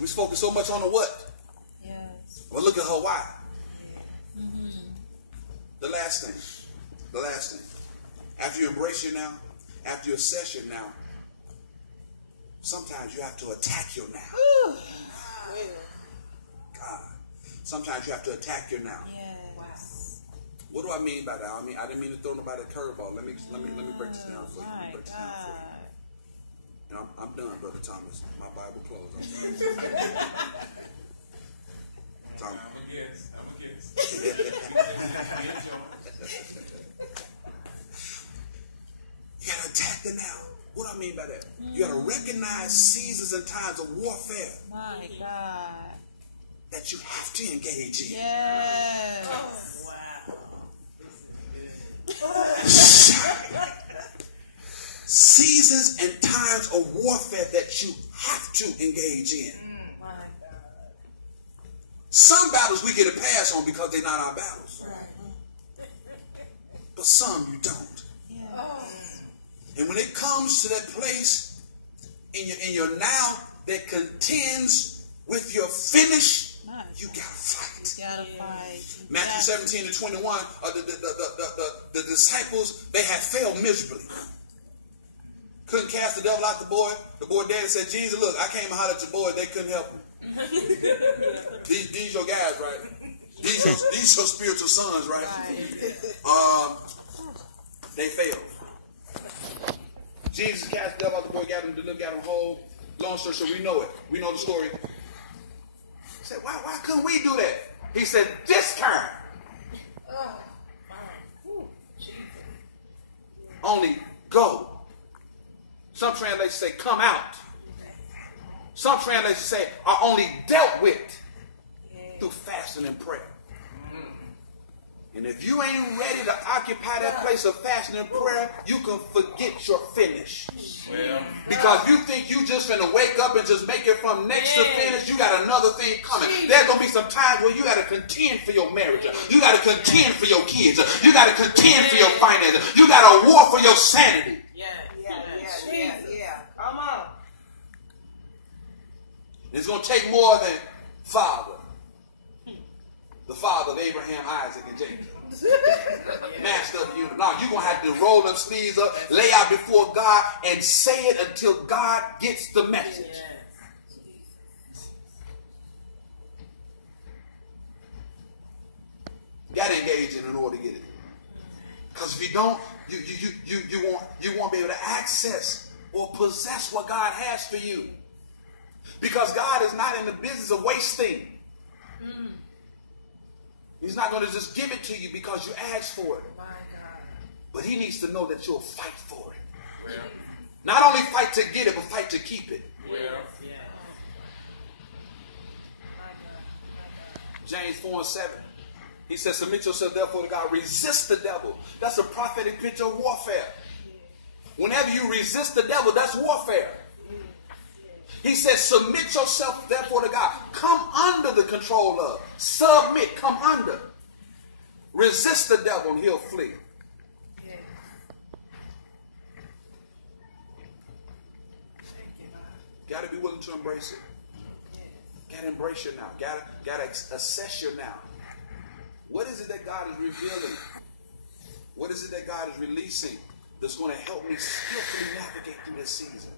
We focus so much on the what. Yes. Well, look at her why. The last thing. After you embrace your now, after you assess your now, sometimes you have to attack your now. God. Sometimes you have to attack your now. Yes. What do I mean by that? I didn't mean to throw nobody a curveball. Let me break this down for you. Let me break this down for you. Now, I'm done, Brother Thomas. My Bible closed. I'm Thomas. I'm a guest. You gotta attack the now. What do I mean by that? You gotta recognize seasons and times of warfare. My God. That you have to engage in. Yes. Oh, wow. Seasons and times of warfare that you have to engage in. My God. Some battles we get a pass on because they're not our battles. But some you don't. Yes. And when it comes to that place in your now that contends with your finish, you gotta fight. You gotta fight. Matthew 17 and 21, the disciples, they had failed miserably. Couldn't cast the devil out the boy. The boy daddy said, Jesus, look, I came and hollered at your boy. They couldn't help him. These your guys, right? These your spiritual sons, right? They failed. Jesus cast the devil out the boy, got him delivered, got him whole. Long story short, we know it. We know the story. He said, why couldn't we do that? He said, this time. Only go. Some translations say, come out. Some translations say, are only dealt with through fasting and prayer. And if you ain't ready to occupy that place of fasting and prayer, you can forget your finish. Well, because you think you just gonna wake up and just make it from next to finish, you got another thing coming. There's gonna be some times where you gotta contend for your marriage. You gotta contend for your kids. You gotta contend for your finances. You gotta war for your sanity. Yeah. Come on. It's gonna take more than father. The father of Abraham, Isaac, and Jacob. Master of the universe. Now you're going to have to roll them sleeves up, lay out before God, and say it until God gets the message. Got to engage in order to get it. Because if you don't, you won't be able to access or possess what God has for you. Because God is not in the business of wasting. He's not going to just give it to you because you asked for it. But he needs to know that you'll fight for it. Well, not only fight to get it, but fight to keep it. Well, James 4 and 7. He says, submit yourself therefore to God. Resist the devil. That's a prophetic picture of warfare. Whenever you resist the devil, that's warfare. He says, submit yourself therefore to God. Come under the control of. Submit. Come under. Resist the devil and he'll flee. Got to be willing to embrace it. Got to embrace your now. Got to assess your now. What is it that God is revealing? What is it that God is releasing that's going to help me skillfully navigate through this season?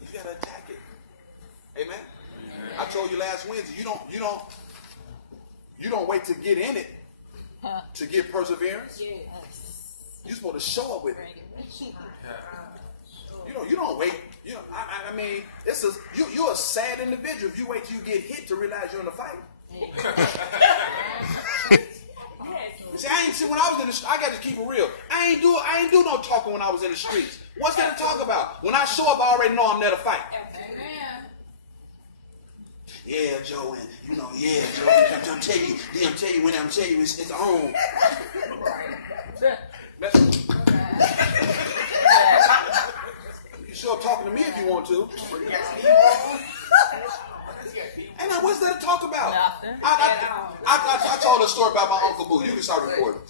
You got to attack it. Amen. I told you last Wednesday, you don't wait to get in it to get perseverance. You're supposed to show up with it. You don't wait. I mean, you're a sad individual if you wait till you get hit to realize you're in a fight. See, when I was in the streets, I got to keep it real. I ain't do no talking when I was in the streets. What's there to talk about? When I show up, I already know I'm there to fight. Yeah, Joe, and Joe, I'm telling you, it's on. You show up talking to me if you want to. And now what's there to talk about? I told a story about my Uncle Boo. You can start recording.